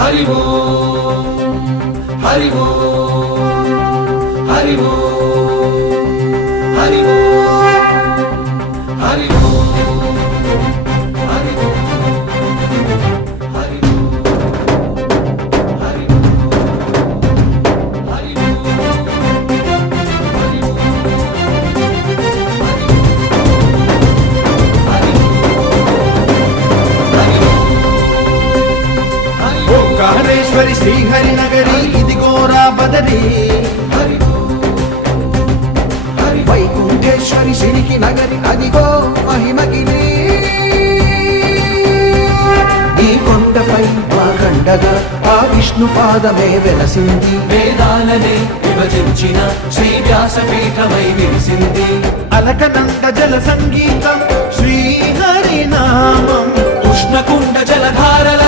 హరి ఓం హరి ఓం హరి ఓం హరి ఓం హరి ఓం హరి ఓం హరి ఓంకారేశ్వరి శ్రీహరి నగరి ఇదిగోరా బదరి వైకుంఠేశ్వరి సిరికి నగరి అదిగో మహిమగిరి ఈ కొండపై మా గండగా ఆ విష్ణు పాదమే వెలసింది వేదాలనే విభజించిన శ్రీ వ్యాసపీఠమై విరిసింది అలకనంద జల సంగీతం శ్రీహరి నామం ఉష్ణకుండ జలధారల